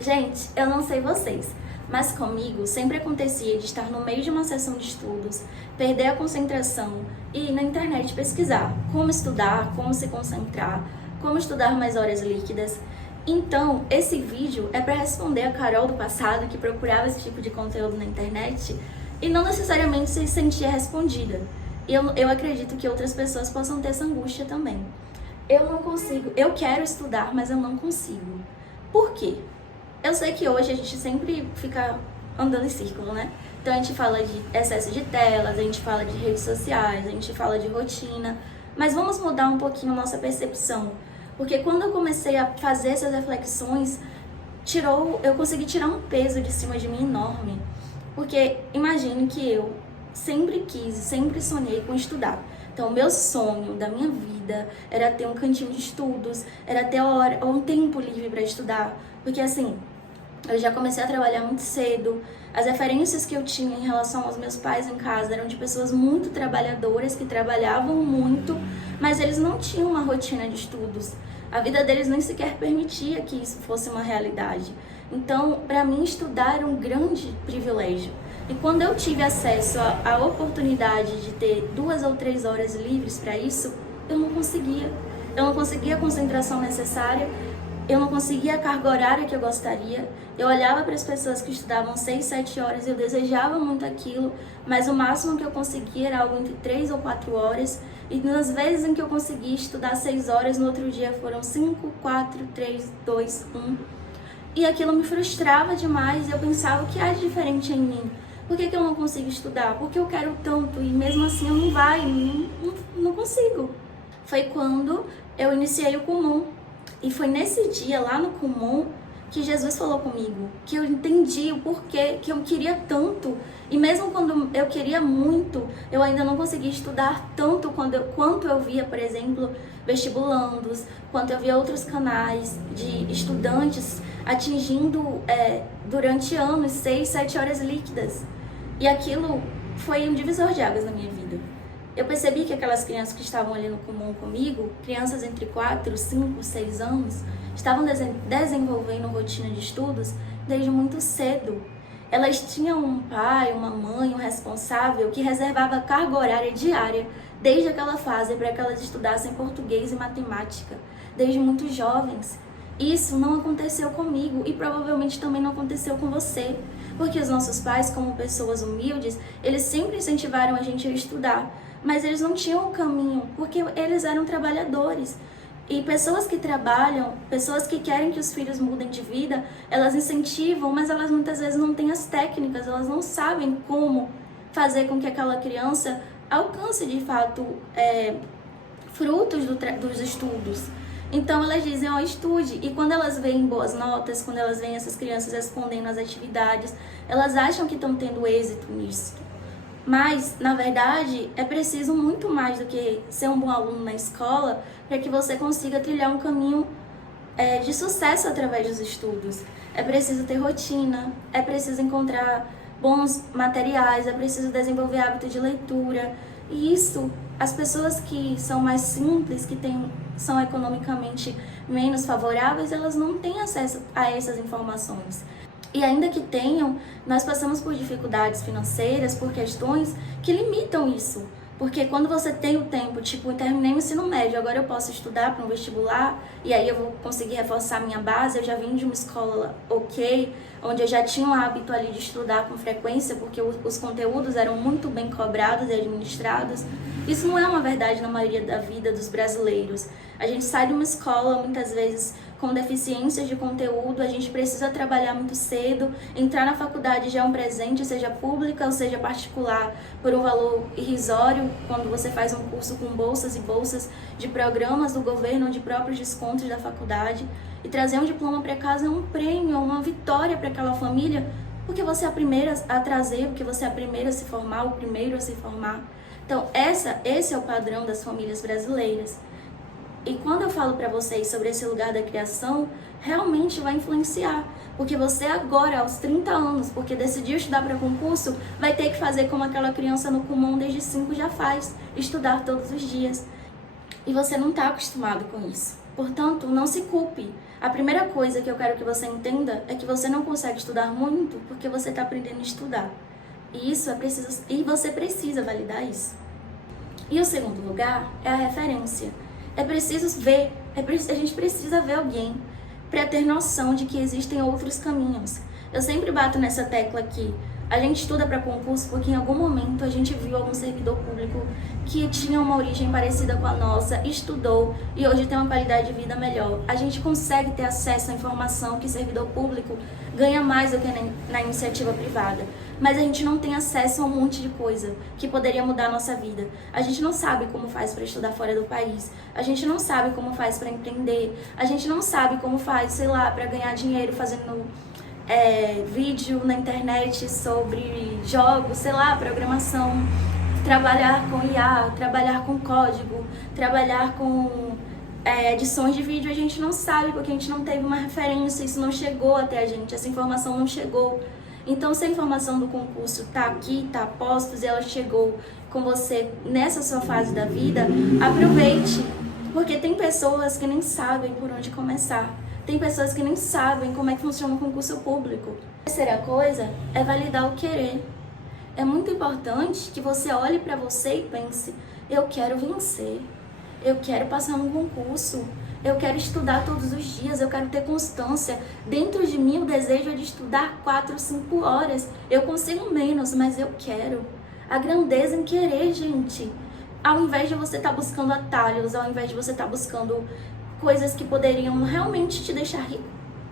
Gente, eu não sei vocês, mas comigo sempre acontecia de estar no meio de uma sessão de estudos, perder a concentração e ir na internet pesquisar como estudar, como se concentrar, como estudar mais horas líquidas. Então, esse vídeo é para responder a Carol do passado que procurava esse tipo de conteúdo na internet e não necessariamente se sentia respondida. E eu acredito que outras pessoas possam ter essa angústia também. Eu não consigo, eu quero estudar, mas eu não consigo. Por quê? Eu sei que hoje a gente sempre fica andando em círculo, né? Então a gente fala de excesso de telas, a gente fala de redes sociais, a gente fala de rotina, mas vamos mudar um pouquinho a nossa percepção. Porque quando eu comecei a fazer essas reflexões, eu consegui tirar um peso de cima de mim enorme. Porque imagine que eu sempre quis, sempre sonhei com estudar. Então, o meu sonho da minha vida era ter um cantinho de estudos, era ter um tempo livre para estudar. Porque assim, eu já comecei a trabalhar muito cedo. As referências que eu tinha em relação aos meus pais em casa eram de pessoas muito trabalhadoras, que trabalhavam muito, mas eles não tinham uma rotina de estudos. A vida deles nem sequer permitia que isso fosse uma realidade. Então, para mim, estudar era um grande privilégio. E quando eu tive acesso à oportunidade de ter 2 ou 3 horas livres para isso, eu não conseguia. Eu não conseguia a concentração necessária, eu não conseguia a carga horária que eu gostaria. Eu olhava para as pessoas que estudavam 6, 7 horas e eu desejava muito aquilo, mas o máximo que eu conseguia era algo entre 3 ou 4 horas. E nas vezes em que eu conseguia estudar 6 horas, no outro dia foram 5, 4, 3, 2, 1. E aquilo me frustrava demais e eu pensava, o que há de diferente em mim? Por que eu não consigo estudar? Porque eu quero tanto e mesmo assim eu não consigo. Foi quando eu iniciei o Kumon. E foi nesse dia, lá no Kumon, que Jesus falou comigo, que eu entendi o porquê, que eu queria tanto. E mesmo quando eu queria muito, eu ainda não conseguia estudar tanto quanto eu via, por exemplo, vestibulandos, quanto eu via outros canais de estudantes atingindo durante anos 6, 7 horas líquidas. E aquilo foi um divisor de águas na minha vida. Eu percebi que aquelas crianças que estavam ali no Kumon comigo, crianças entre 4, 5, 6 anos, estavam desenvolvendo rotina de estudos desde muito cedo. Elas tinham um pai, uma mãe, um responsável que reservava carga horária diária desde aquela fase para que elas estudassem português e matemática, desde muito jovens. Isso não aconteceu comigo e provavelmente também não aconteceu com você, porque os nossos pais, como pessoas humildes, eles sempre incentivaram a gente a estudar, mas eles não tinham o caminho, porque eles eram trabalhadores. E pessoas que trabalham, pessoas que querem que os filhos mudem de vida, elas incentivam, mas elas muitas vezes não têm as técnicas, elas não sabem como fazer com que aquela criança alcance de fato frutos dos estudos. Então elas dizem, estude. E quando elas veem boas notas, quando elas veem essas crianças respondendo às atividades, elas acham que estão tendo êxito nisso. Mas, na verdade, é preciso muito mais do que ser um bom aluno na escola para que você consiga trilhar um caminho de sucesso através dos estudos. É preciso ter rotina, é preciso encontrar bons materiais, é preciso desenvolver hábito de leitura. E isso, as pessoas que são mais simples, são economicamente menos favoráveis, elas não têm acesso a essas informações. E ainda que tenham, nós passamos por dificuldades financeiras, por questões que limitam isso. Porque quando você tem o tempo, tipo, eu terminei o ensino médio, agora eu posso estudar para um vestibular, e aí eu vou conseguir reforçar minha base, eu já vim de uma escola ok, onde eu já tinha um hábito ali de estudar com frequência, porque os conteúdos eram muito bem cobrados e administrados. Isso não é uma verdade na maioria da vida dos brasileiros. A gente sai de uma escola, muitas vezes, com deficiências de conteúdo, a gente precisa trabalhar muito cedo, entrar na faculdade já é um presente, seja pública ou seja particular, por um valor irrisório, quando você faz um curso com bolsas e bolsas de programas do governo, de próprios descontos da faculdade, e trazer um diploma para casa é um prêmio, uma vitória para aquela família, porque você é a primeira a trazer, porque você é a primeira a se formar, o primeiro a se formar. Então, esse é o padrão das famílias brasileiras. E quando eu falo para vocês sobre esse lugar da criação, realmente vai influenciar. Porque você agora, aos 30 anos, porque decidiu estudar para concurso, vai ter que fazer como aquela criança no Kumon desde 5 já faz, estudar todos os dias. E você não está acostumado com isso. Portanto, não se culpe. A primeira coisa que eu quero que você entenda é que você não consegue estudar muito porque você está aprendendo a estudar. E isso é preciso, e você precisa validar isso. E o segundo lugar é a referência. É preciso ver, a gente precisa ver alguém para ter noção de que existem outros caminhos. Eu sempre bato nessa tecla aqui. A gente estuda para concurso porque em algum momento a gente viu algum servidor público que tinha uma origem parecida com a nossa, estudou e hoje tem uma qualidade de vida melhor. A gente consegue ter acesso à informação que servidor público ganha mais do que na iniciativa privada. Mas a gente não tem acesso a um monte de coisa que poderia mudar a nossa vida. A gente não sabe como faz para estudar fora do país. A gente não sabe como faz para empreender. A gente não sabe como faz, sei lá, para ganhar dinheiro fazendo vídeo na internet sobre jogos, sei lá, programação, trabalhar com IA, trabalhar com código, trabalhar com edições de vídeo. A gente não sabe porque a gente não teve uma referência, isso não chegou até a gente, essa informação não chegou. Então, se a informação do concurso está aqui, está a postos e ela chegou com você nessa sua fase da vida, aproveite, porque tem pessoas que nem sabem por onde começar. Tem pessoas que nem sabem como é que funciona um concurso público. A terceira coisa é validar o querer. É muito importante que você olhe para você e pense: eu quero vencer, eu quero passar num concurso, eu quero estudar todos os dias, eu quero ter constância. Dentro de mim o desejo é de estudar 4, 5 horas. Eu consigo menos, mas eu quero. A grandeza em querer, gente. Ao invés de você estar buscando atalhos, ao invés de você estar buscando coisas que poderiam realmente te deixar rico,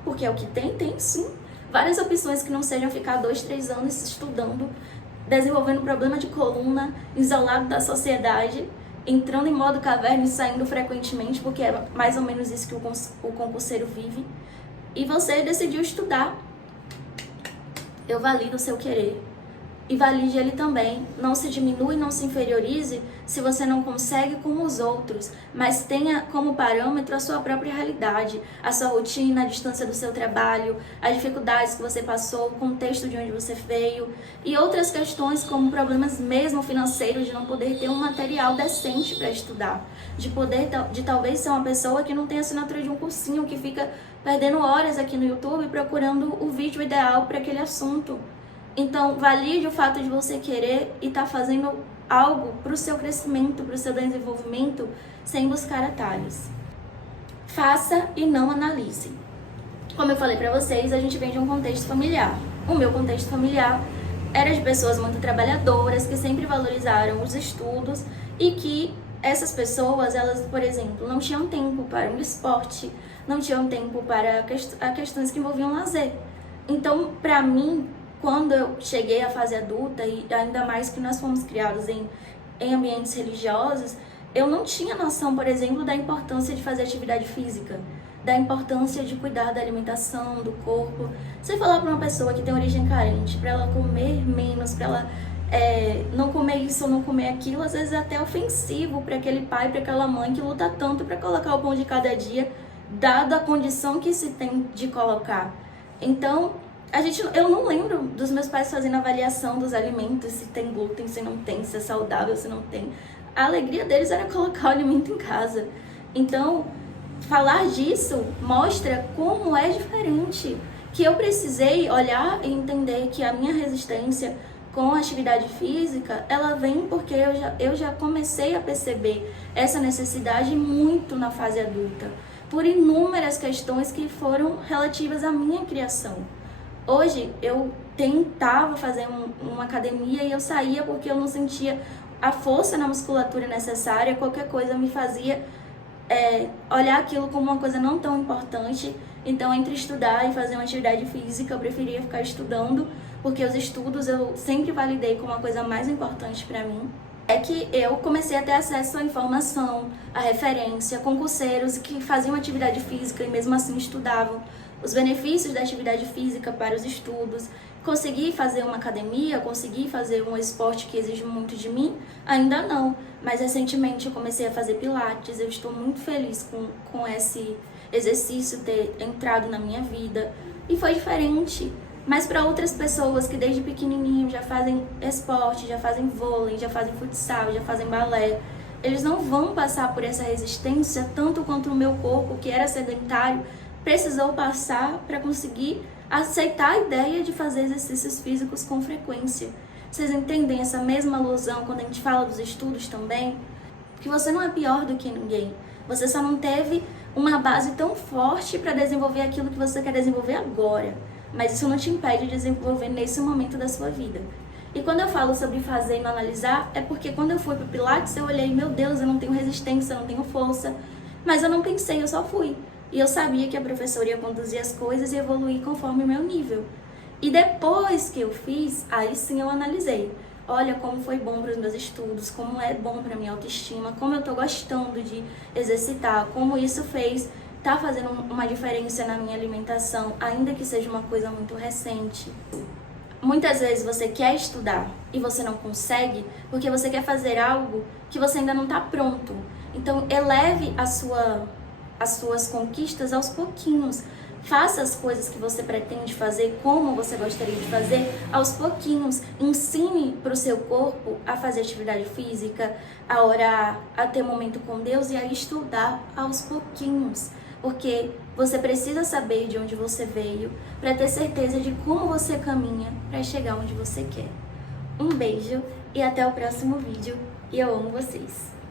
porque é o que tem sim. Várias opções que não sejam ficar 2, 3 anos estudando, desenvolvendo problema de coluna, isolado da sociedade, entrando em modo caverna e saindo frequentemente, porque é mais ou menos isso que o concurseiro vive. E você decidiu estudar. Eu valido o seu querer. E valide ele também. Não se diminui, não se inferiorize se você não consegue como os outros, mas tenha como parâmetro a sua própria realidade, a sua rotina, a distância do seu trabalho, as dificuldades que você passou, o contexto de onde você veio e outras questões como problemas mesmo financeiros, de não poder ter um material decente para estudar, de talvez ser uma pessoa que não tem assinatura de um cursinho, que fica perdendo horas aqui no YouTube procurando o vídeo ideal para aquele assunto. Então, valide o fato de você querer e estar fazendo algo para o seu crescimento, para o seu desenvolvimento, sem buscar atalhos. Faça e não analise. Como eu falei para vocês, a gente vem de um contexto familiar. O meu contexto familiar era de pessoas muito trabalhadoras, que sempre valorizaram os estudos e que essas pessoas, elas, por exemplo, não tinham tempo para um esporte, não tinham tempo para questões que envolviam lazer. Então, para mim, quando eu cheguei à fase adulta, e ainda mais que nós fomos criados em ambientes religiosos, eu não tinha noção, por exemplo, da importância de fazer atividade física, da importância de cuidar da alimentação, do corpo. Você falar para uma pessoa que tem origem carente, para ela comer menos, para ela não comer isso ou não comer aquilo, às vezes é até ofensivo para aquele pai, para aquela mãe que luta tanto para colocar o pão de cada dia, dada a condição que se tem de colocar. Então, eu não lembro dos meus pais fazendo avaliação dos alimentos, se tem glúten, se não tem, se é saudável, se não tem. A alegria deles era colocar o alimento em casa. Então, falar disso mostra como é diferente. Que eu precisei olhar e entender que a minha resistência com a atividade física, ela vem porque eu já comecei a perceber essa necessidade muito na fase adulta, por inúmeras questões que foram relativas à minha criação. Hoje, eu tentava fazer uma academia e eu saía porque eu não sentia a força na musculatura necessária. Qualquer coisa me fazia olhar aquilo como uma coisa não tão importante. Então, entre estudar e fazer uma atividade física, eu preferia ficar estudando, porque os estudos eu sempre validei como uma coisa mais importante para mim. É que eu comecei a ter acesso à informação, à referência, concurseiros que faziam atividade física e mesmo assim estudavam. Os benefícios da atividade física para os estudos, consegui fazer uma academia, consegui fazer um esporte que exige muito de mim, ainda não, mas recentemente eu comecei a fazer pilates, eu estou muito feliz com esse exercício ter entrado na minha vida, e foi diferente, mas para outras pessoas que desde pequenininho já fazem esporte, já fazem vôlei, já fazem futsal, já fazem balé, eles não vão passar por essa resistência tanto quanto o meu corpo, que era sedentário, precisou passar para conseguir aceitar a ideia de fazer exercícios físicos com frequência. Vocês entendem essa mesma alusão quando a gente fala dos estudos também? Que você não é pior do que ninguém. Você só não teve uma base tão forte para desenvolver aquilo que você quer desenvolver agora. Mas isso não te impede de desenvolver nesse momento da sua vida. E quando eu falo sobre fazer e não analisar, é porque quando eu fui pro Pilates, eu olhei, meu Deus, eu não tenho resistência, eu não tenho força. Mas eu não pensei, eu só fui. E eu sabia que a professora ia conduzir as coisas e evoluir conforme o meu nível. E depois que eu fiz, aí sim eu analisei. Olha como foi bom para os meus estudos, como é bom para minha autoestima, como eu tô gostando de exercitar, como isso tá fazendo uma diferença na minha alimentação, ainda que seja uma coisa muito recente. Muitas vezes você quer estudar e você não consegue porque você quer fazer algo que você ainda não está pronto. Então, eleve as suas conquistas aos pouquinhos. Faça as coisas que você pretende fazer, como você gostaria de fazer, aos pouquinhos. Ensine para o seu corpo a fazer atividade física, a orar, a ter momento com Deus e a estudar aos pouquinhos. Porque você precisa saber de onde você veio para ter certeza de como você caminha para chegar onde você quer. Um beijo e até o próximo vídeo. E eu amo vocês!